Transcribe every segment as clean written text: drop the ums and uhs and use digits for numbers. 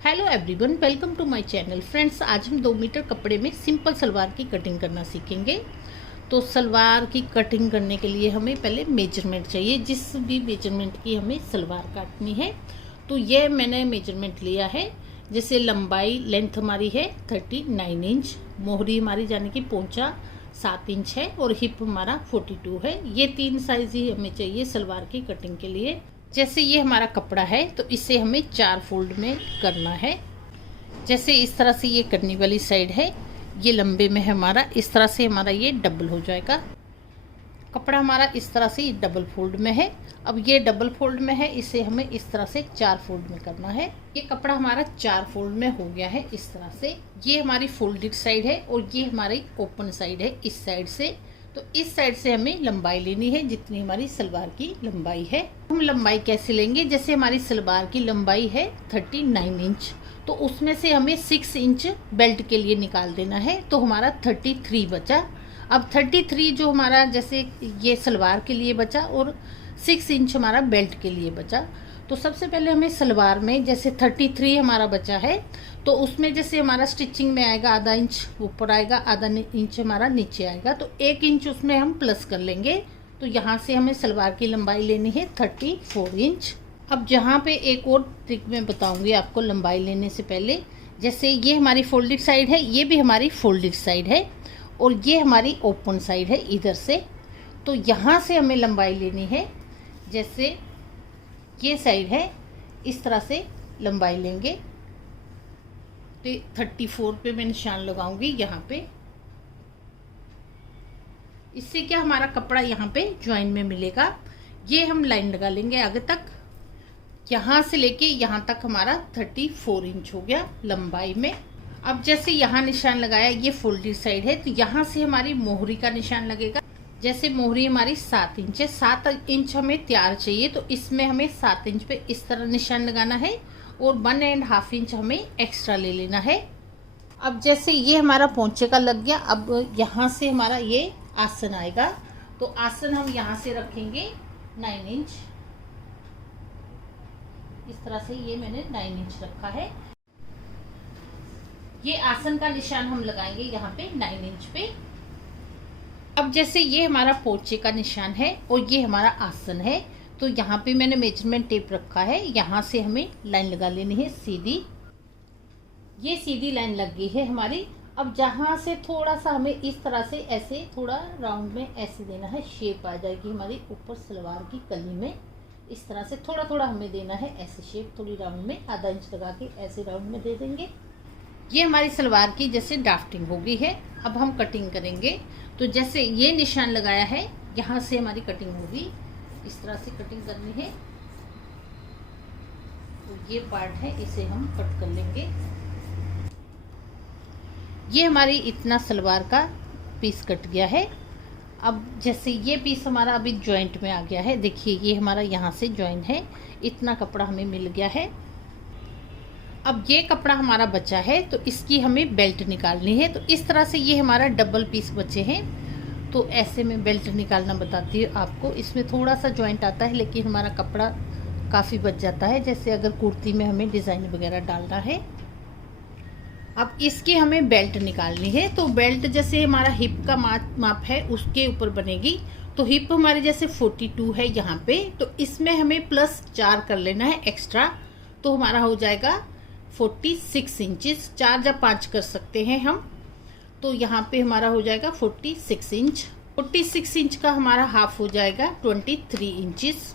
Hello everyone, welcome to my channel. Friends, आज हम 2 metre कपड़े में सिंपल सलवार की कटिंग करना सीखेंगे। तो सलवार की कटिंग करने के लिए हमें पहले मेजरमेंट चाहिए। जिस भी मेजरमेंट की हमें सलवार काटनी है, तो ये मैंने मेजरमेंट लिया है। जैसे लंबाई लेंथ हमारी है 39 इंच, मोहरी हमारी यानी कि पोंचा 7 इंच है और हिप हमारा 42 है। ये 3 साइज ही हमें चाहिए सलवार की कटिंग के लिए। जैसे ये हमारा कपड़ा है तो इसे हमें 4 फोल्ड में करना है। जैसे इस तरह से ये करनी वाली साइड है, ये लंबे में है हमारा, इस तरह से हमारा ये डबल हो जाएगा। कपड़ा हमारा इस तरह से डबल फोल्ड में है। अब ये डबल फोल्ड में है, इसे हमें इस तरह से 4 फोल्ड में करना है। ये कपड़ा हमारा 4 फोल्ड में हो गया है इस तरह से। ये हमारी फोल्डेड साइड है और ये हमारी ओपन साइड है इस साइड से। तो इस साइड से हमें लंबाई लेनी है जितनी हमारी सलवार की लंबाई है। हम लंबाई कैसे लेंगे? जैसे हमारी सलवार की लंबाई है 39 इंच, तो उसमें से हमें 6 इंच बेल्ट के लिए निकाल देना है, तो हमारा 33 बचा। अब 33 जो हमारा जैसे ये सलवार के लिए बचा और 6 इंच हमारा बेल्ट के लिए बचा। तो सबसे पहले हमें सलवार में जैसे 33 हमारा बचा है, तो उसमें जैसे हमारा स्टिचिंग में आएगा आधा इंच ऊपर आएगा, आधा इंच हमारा नीचे आएगा, तो 1 इंच उसमें हम प्लस कर लेंगे। तो यहाँ से हमें सलवार की लंबाई लेनी है 34 इंच। अब जहाँ पे एक और ट्रिक मैं बताऊंगी आपको लंबाई लेने से पहले। जैसे ये हमारी फोल्डेड साइड है, ये भी हमारी फोल्डेड साइड है और ये हमारी ओपन साइड है इधर से। तो यहाँ से हमें लंबाई लेनी है, जैसे ये साइड है इस तरह से लंबाई लेंगे। तो 34 पे मैं निशान लगाऊंगी यहाँ पे। इससे क्या हमारा कपड़ा यहाँ पे ज्वाइन में मिलेगा। ये हम लाइन लगा लेंगे आगे तक, यहाँ से लेके यहाँ तक हमारा 34 इंच हो गया लंबाई में। अब जैसे यहाँ निशान लगाया, ये फोल्डेड साइड है, तो यहाँ से हमारी मोहरी का निशान लगेगा। जैसे मोहरी हमारी 7 इंच है, 7 इंच हमें तैयार चाहिए, तो इसमें हमें 7 इंच पे इस तरह निशान लगाना है और 1.5 इंच हमें एक्स्ट्रा ले लेना है। अब जैसे ये हमारा पोंचे का लग गया, अब यहाँ से हमारा ये आसन आएगा, तो आसन हम यहाँ से रखेंगे 9 इंच। इस तरह से ये मैंने 9 इंच रखा है। ये आसन का निशान हम लगाएंगे यहाँ पे 9 इंच पे। अब जैसे ये हमारा पोंचे का निशान है और ये हमारा आसन है, तो यहाँ पे मैंने मेजरमेंट टेप रखा है, यहाँ से हमें लाइन लगा लेनी है सीधी। ये सीधी लाइन लग गई है हमारी। अब जहाँ से थोड़ा सा हमें इस तरह से ऐसे थोड़ा राउंड में ऐसे देना है, शेप आ जाएगी हमारी ऊपर सलवार की कली में। इस तरह से थोड़ा थोड़ा हमें देना है ऐसे शेप, थोड़ी राउंड में आधा इंच लगा के ऐसे राउंड में दे देंगे। ये हमारी सलवार की जैसे ड्राफ्टिंग हो गई है। अब हम कटिंग करेंगे। तो जैसे ये निशान लगाया है, यहाँ से हमारी कटिंग होगी, इस तरह से कटिंग करनी है। तो ये पार्ट है, इसे हम कट कर लेंगे। ये हमारी इतना सलवार का पीस कट गया है। अब जैसे ये पीस हमारा अभी जॉइंट में आ गया है, देखिए ये हमारा यहाँ से जॉइन है, इतना कपड़ा हमें मिल गया है। अब ये कपड़ा हमारा बचा है, तो इसकी हमें बेल्ट निकालनी है। तो इस तरह से ये हमारा डबल पीस बचे हैं, तो ऐसे में बेल्ट निकालना बताती हूँ आपको। इसमें थोड़ा सा जॉइंट आता है, लेकिन हमारा कपड़ा काफ़ी बच जाता है। जैसे अगर कुर्ती में हमें डिज़ाइन वगैरह डालना है। अब इसकी हमें बेल्ट निकालनी है। तो बेल्ट जैसे हमारा हिप का माप है उसके ऊपर बनेगी। तो हिप हमारी जैसे 42 है यहाँ पे, तो इसमें हमें प्लस 4 कर लेना है एक्स्ट्रा, तो हमारा हो जाएगा 46 इंचेस। 4 या 5 कर सकते हैं हम, तो यहाँ पे हमारा हो जाएगा 46 इंच। 46 इंच का हमारा हाफ हो जाएगा 23 इंचेस।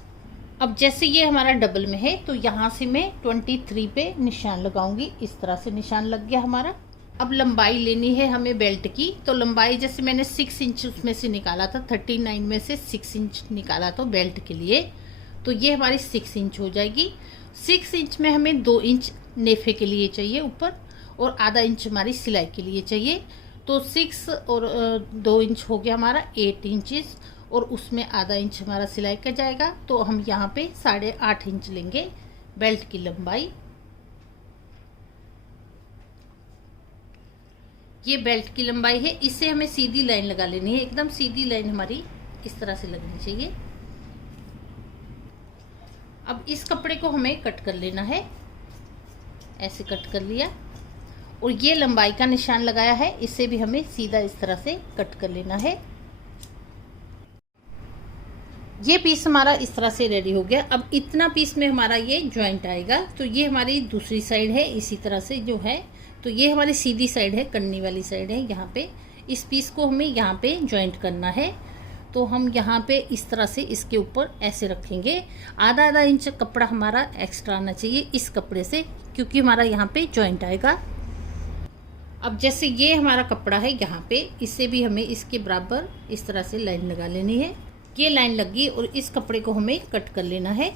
अब जैसे ये हमारा डबल में है, तो यहाँ से मैं 23 पे निशान लगाऊंगी। इस तरह से निशान लग गया हमारा। अब लंबाई लेनी है हमें बेल्ट की। तो लंबाई जैसे मैंने 6 इंच उसमें से निकाला था, 39 में से 6 इंच निकाला था बेल्ट के लिए, तो ये हमारी 6 इंच हो जाएगी। 6 इंच में हमें 2 इंच नेफे के लिए चाहिए ऊपर, और आधा इंच हमारी सिलाई के लिए चाहिए। तो 6 और 2 इंच हो गया हमारा 8 इंचेस, और उसमें आधा इंच हमारा सिलाई का जाएगा। तो हम यहाँ पे 8.5 इंच लेंगे बेल्ट की लंबाई। ये बेल्ट की लंबाई है, इसे हमें सीधी लाइन लगा लेनी है, एकदम सीधी लाइन हमारी इस तरह से लगनी चाहिए। अब इस कपड़े को हमें कट कर लेना है। ऐसे कट कर लिया। और ये लंबाई का निशान लगाया है, इसे भी हमें सीधा इस तरह से कट कर लेना है। ये पीस हमारा इस तरह से रेडी हो गया। अब इतना पीस में हमारा ये जॉइंट आएगा। तो ये हमारी दूसरी साइड है, इसी तरह से जो है, तो ये हमारी सीधी साइड है, कन्नी वाली साइड है। यहाँ पे इस पीस को हमें यहाँ पे जॉइंट करना है। तो हम यहाँ पे इस तरह से इसके ऊपर ऐसे रखेंगे। आधा आधा इंच कपड़ा हमारा एक्स्ट्रा आना चाहिए इस कपड़े से, क्योंकि हमारा यहाँ पे जॉइंट आएगा। अब जैसे ये हमारा कपड़ा है यहाँ पे, इससे भी हमें इसके बराबर इस तरह से लाइन लगा लेनी है। ये लाइन लगी और इस कपड़े को हमें कट कर लेना है।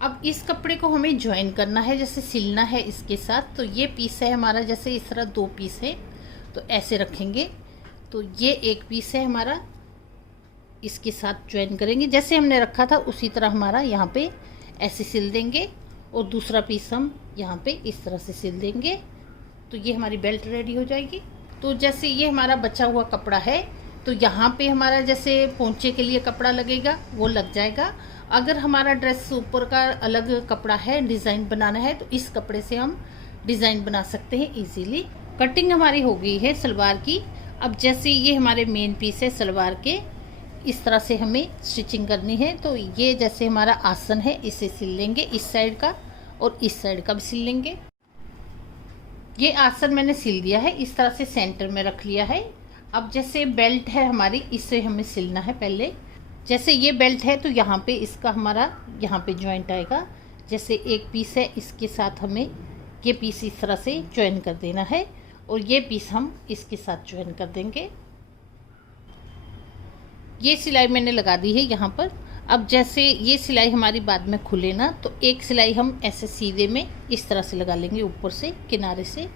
अब इस कपड़े को हमें ज्वाइन करना है, जैसे सिलना है इसके साथ। तो ये पीस है हमारा, जैसे इस तरह 2 पीस है, तो ऐसे रखेंगे। तो ये एक पीस है हमारा, इसके साथ ज्वाइन करेंगे। जैसे हमने रखा था उसी तरह हमारा यहाँ पे ऐसे सिल देंगे। और दूसरा पीस हम यहाँ पे इस तरह से सिल देंगे। तो ये हमारी बेल्ट रेडी हो जाएगी। तो जैसे ये हमारा बचा हुआ कपड़ा है, तो यहाँ पे हमारा जैसे पोंचे के लिए कपड़ा लगेगा वो लग जाएगा। अगर हमारा ड्रेस ऊपर का अलग कपड़ा है, डिज़ाइन बनाना है, तो इस कपड़े से हम डिज़ाइन बना सकते हैं इजीली। कटिंग हमारी हो गई है सलवार की। अब जैसे ये हमारे मेन पीस है सलवार के, इस तरह से हमें स्टिचिंग करनी है। तो ये जैसे हमारा आसन है, इसे सिल लेंगे, इस साइड का और इस साइड का भी सिल लेंगे। ये आसन मैंने सिल दिया है, इस तरह से सेंटर में रख लिया है। अब जैसे बेल्ट है हमारी, इससे हमें सिलना है पहले। जैसे ये बेल्ट है तो यहाँ पे इसका हमारा यहाँ पे जॉइंट आएगा। जैसे एक पीस है, इसके साथ हमें ये पीस इस तरह से ज्वाइन कर देना है और ये पीस हम इसके साथ ज्वाइन कर देंगे। ये सिलाई मैंने लगा दी है यहाँ पर। अब जैसे ये सिलाई हमारी बाद में खुले ना, तो एक सिलाई हम ऐसे सीधे में इस तरह से लगा लेंगे, ऊपर से किनारे से।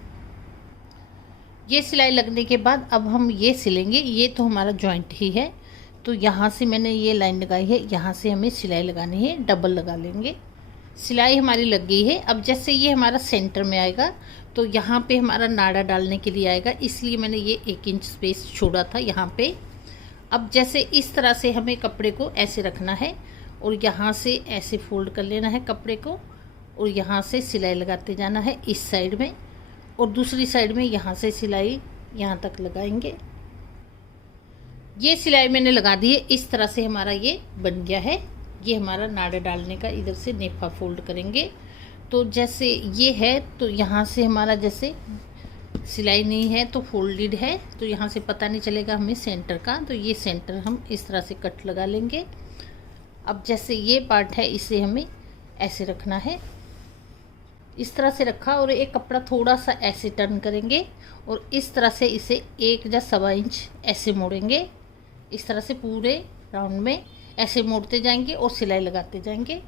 ये सिलाई लगने के बाद अब हम ये सिलेंगे। ये तो हमारा जॉइंट ही है, तो यहाँ से मैंने ये लाइन लगाई है, यहाँ से हमें सिलाई लगानी है, डबल लगा लेंगे। सिलाई हमारी लग गई है। अब जैसे ये हमारा सेंटर में आएगा, तो यहाँ पे हमारा नाड़ा डालने के लिए आएगा, इसलिए मैंने ये 1 इंच स्पेस छोड़ा था यहाँ पे। अब जैसे इस तरह से हमें कपड़े को ऐसे रखना है और यहाँ से ऐसे फोल्ड कर लेना है कपड़े को और यहाँ से सिलाई लगाते जाना है इस साइड में, और दूसरी साइड में यहाँ से सिलाई यहाँ तक लगाएंगे। ये सिलाई मैंने लगा दी है। इस तरह से हमारा ये बन गया है। ये हमारा नाड़ा डालने का, इधर से नेफा फोल्ड करेंगे। तो जैसे ये है, तो यहाँ से हमारा जैसे सिलाई नहीं है तो फोल्डेड है, तो यहाँ से पता नहीं चलेगा हमें सेंटर का। तो ये सेंटर हम इस तरह से कट लगा लेंगे। अब जैसे ये पार्ट है, इसे हमें ऐसे रखना है, इस तरह से रखा और एक कपड़ा थोड़ा सा ऐसे टर्न करेंगे और इस तरह से इसे 1 या 1.25 इंच ऐसे मोड़ेंगे। इस तरह से पूरे राउंड में ऐसे मोड़ते जाएंगे और सिलाई लगाते जाएंगे।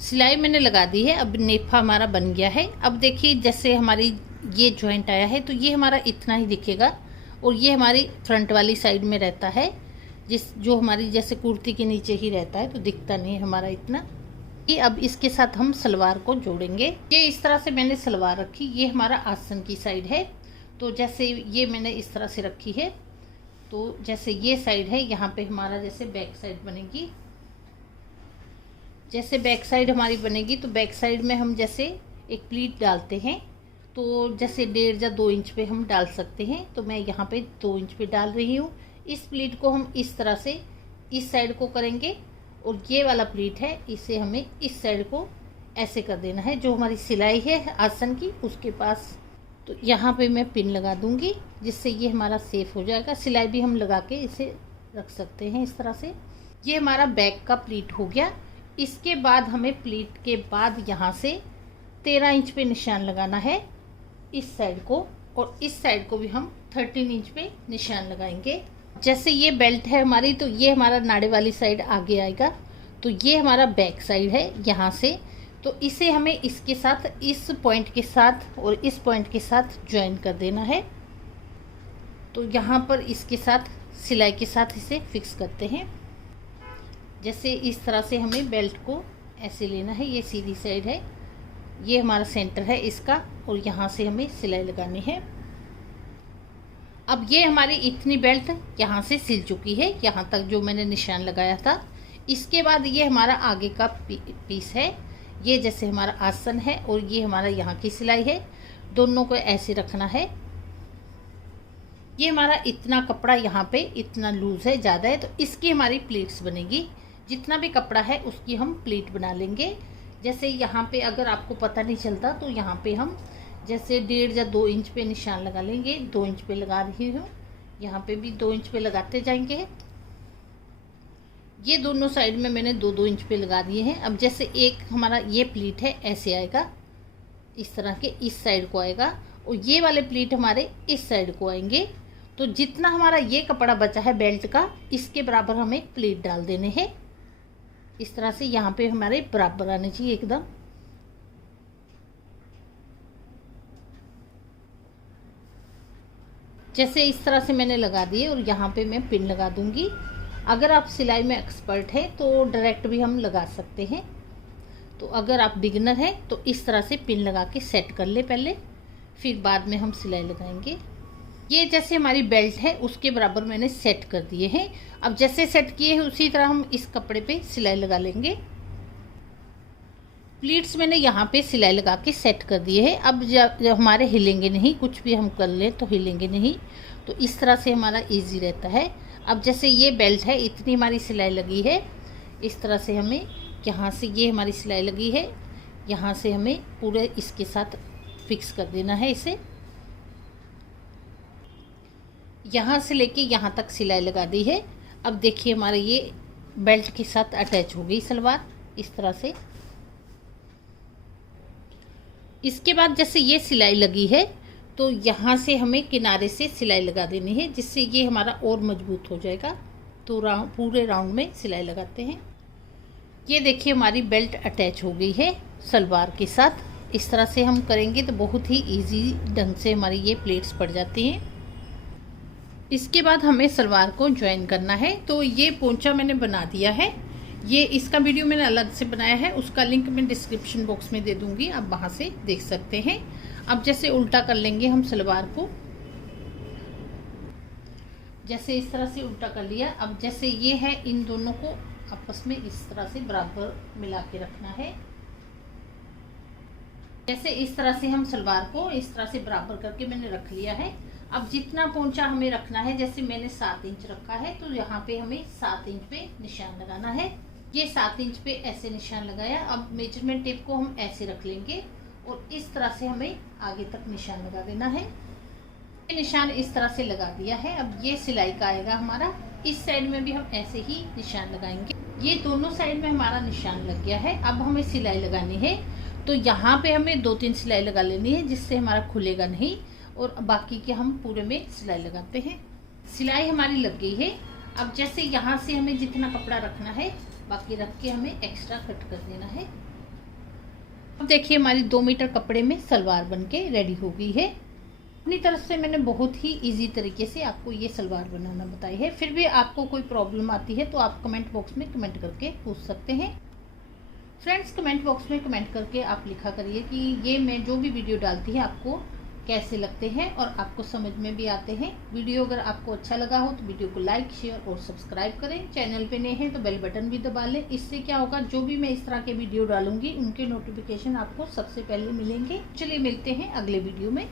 सिलाई मैंने लगा दी है। अब नेफा हमारा बन गया है। अब देखिए जैसे हमारी ये जॉइंट आया है, तो ये हमारा इतना ही दिखेगा और ये हमारी फ्रंट वाली साइड में रहता है, जो हमारी जैसे कुर्ती के नीचे ही रहता है, तो दिखता नहीं है हमारा इतना। ये अब इसके साथ हम सलवार को जोड़ेंगे। ये इस तरह से मैंने सलवार रखी। ये हमारा आसन की साइड है, तो जैसे ये मैंने इस तरह से रखी है। तो जैसे ये साइड है, यहाँ पे हमारा जैसे बैक साइड बनेगी। जैसे बैक साइड हमारी बनेगी, तो बैक साइड में हम जैसे एक प्लीट डालते हैं, तो जैसे 1.5 या 2 इंच पे हम डाल सकते हैं। तो मैं यहाँ पे 2 इंच पे डाल रही हूँ। इस प्लीट को हम इस तरह से इस साइड को करेंगे और ये वाला प्लीट है, इसे हमें इस साइड को ऐसे कर देना है, जो हमारी सिलाई है आसन की उसके पास। तो यहाँ पे मैं पिन लगा दूंगी, जिससे ये हमारा सेफ हो जाएगा। सिलाई भी हम लगा के इसे रख सकते हैं इस तरह से। ये हमारा बैक का प्लीट हो गया। इसके बाद हमें प्लीट के बाद यहाँ से 13 इंच पे निशान लगाना है इस साइड को, और इस साइड को भी हम 13 इंच पे निशान लगाएंगे। जैसे ये बेल्ट है हमारी, तो ये हमारा नाड़े वाली साइड आगे आएगा, तो ये हमारा बैक साइड है यहाँ से। तो इसे हमें इसके साथ, इस पॉइंट के साथ और इस पॉइंट के साथ ज्वाइन कर देना है। तो यहाँ पर इसके साथ सिलाई के साथ इसे फिक्स करते हैं। जैसे इस तरह से हमें बेल्ट को ऐसे लेना है। ये सीधी साइड है, ये हमारा सेंटर है इसका, और यहाँ से हमें सिलाई लगानी है। अब ये हमारी इतनी बेल्ट यहाँ से सिल चुकी है, यहाँ तक जो मैंने निशान लगाया था। इसके बाद ये हमारा आगे का पीस है, ये जैसे हमारा आसन है और ये हमारा यहाँ की सिलाई है, दोनों को ऐसे रखना है। ये हमारा इतना कपड़ा यहाँ पे इतना लूज है, ज़्यादा है, तो इसकी हमारी प्लीट्स बनेगी। जितना भी कपड़ा है उसकी हम प्लीट बना लेंगे। जैसे यहाँ पे अगर आपको पता नहीं चलता तो यहाँ पे हम जैसे 1.5 या 2 इंच पे निशान लगा लेंगे। 2 इंच पे लगा रही हूँ, यहाँ पे भी 2 इंच पे लगाते जाएंगे। ये दोनों साइड में मैंने 2-2 इंच पे लगा दिए हैं। अब जैसे एक हमारा ये प्लीट है ऐसे आएगा, इस तरह के इस साइड को आएगा, और ये वाले प्लीट हमारे इस साइड को आएंगे। तो जितना हमारा ये कपड़ा बचा है बेल्ट का, इसके बराबर हमें प्लीट डाल देने हैं। इस तरह से यहाँ पे हमारे बराबर आने चाहिए एकदम। जैसे इस तरह से मैंने लगा दिए और यहाँ पे मैं पिन लगा दूंगी। अगर आप सिलाई में एक्सपर्ट हैं तो डायरेक्ट भी हम लगा सकते हैं, तो अगर आप बिगिनर हैं तो इस तरह से पिन लगा के सेट कर ले पहले, फिर बाद में हम सिलाई लगाएंगे। ये जैसे हमारी बेल्ट है उसके बराबर मैंने सेट कर दिए हैं। अब जैसे सेट किए हैं उसी तरह हम इस कपड़े पे सिलाई लगा लेंगे। प्लीट्स मैंने यहाँ पे सिलाई लगा के सेट कर दिए हैं। अब जब हमारे हिलेंगे नहीं, कुछ भी हम कर लें तो हिलेंगे नहीं, तो इस तरह से हमारा इजी रहता है। अब जैसे ये बेल्ट है, इतनी हमारी सिलाई लगी है, इस तरह से हमें यहाँ से ये हमारी सिलाई लगी है, यहाँ से हमें पूरे इसके साथ फिक्स कर देना है इसे। यहाँ से लेके यहाँ तक सिलाई लगा दी है। अब देखिए हमारा ये बेल्ट के साथ अटैच हो गई सलवार इस तरह से। इसके बाद जैसे ये सिलाई लगी है तो यहाँ से हमें किनारे से सिलाई लगा देनी है, जिससे ये हमारा और मजबूत हो जाएगा। तो पूरे राउंड में सिलाई लगाते हैं। ये देखिए हमारी बेल्ट अटैच हो गई है सलवार के साथ। इस तरह से हम करेंगे तो बहुत ही इजी ढंग से हमारी ये प्लेट्स पड़ जाती हैं। इसके बाद हमें सलवार को ज्वाइन करना है। तो ये पोंचा मैंने बना दिया है, ये इसका वीडियो मैंने अलग से बनाया है, उसका लिंक मैं डिस्क्रिप्शन बॉक्स में दे दूंगी, आप वहाँ से देख सकते हैं। अब जैसे उल्टा कर लेंगे हम सलवार को, जैसे इस तरह से उल्टा कर लिया। अब जैसे ये है, इन दोनों को आपस में इस तरह से बराबर मिला के रखना है। जैसे इस तरह से हम सलवार को इस तरह से बराबर करके मैंने रख लिया है। अब जितना पोंचा हमें रखना है, जैसे मैंने 7 इंच रखा है तो यहाँ पे हमें 7 इंच पे निशान लगाना है। ये 7 इंच पे ऐसे निशान लगाया। अब मेजरमेंट टेप को हम ऐसे रख लेंगे और इस तरह से हमें आगे तक निशान लगा देना है। ये निशान इस तरह से लगा दिया है। अब ये सिलाई का आएगा हमारा, इस साइड में भी हम ऐसे ही निशान लगाएंगे। ये दोनों साइड में हमारा निशान लग गया है। अब हमें सिलाई लगानी है, तो यहाँ पे हमें 2-3 सिलाई लगा लेनी है, जिससे हमारा खुलेगा नहीं, और बाकी के हम पूरे में सिलाई लगाते हैं। सिलाई हमारी लग गई है। अब जैसे यहाँ से हमें जितना कपड़ा रखना है बाकी रख के हमें एक्स्ट्रा कट कर देना है। अब देखिए हमारी 2 मीटर कपड़े में सलवार बनके रेडी हो गई है। अपनी तरफ से मैंने बहुत ही इजी तरीके से आपको ये सलवार बनाना बताई है। फिर भी आपको कोई प्रॉब्लम आती है तो आप कमेंट बॉक्स में कमेंट करके पूछ सकते हैं। फ्रेंड्स, कमेंट बॉक्स में कमेंट करके आप लिखा करिए कि ये मैं जो भी वीडियो डालती है आपको कैसे लगते हैं और आपको समझ में भी आते हैं। वीडियो अगर आपको अच्छा लगा हो तो वीडियो को लाइक, शेयर और सब्सक्राइब करें। चैनल पे नए हैं तो बेल बटन भी दबा लें। इससे क्या होगा, जो भी मैं इस तरह के वीडियो डालूंगी उनके नोटिफिकेशन आपको सबसे पहले मिलेंगे। चलिए मिलते हैं अगले वीडियो में।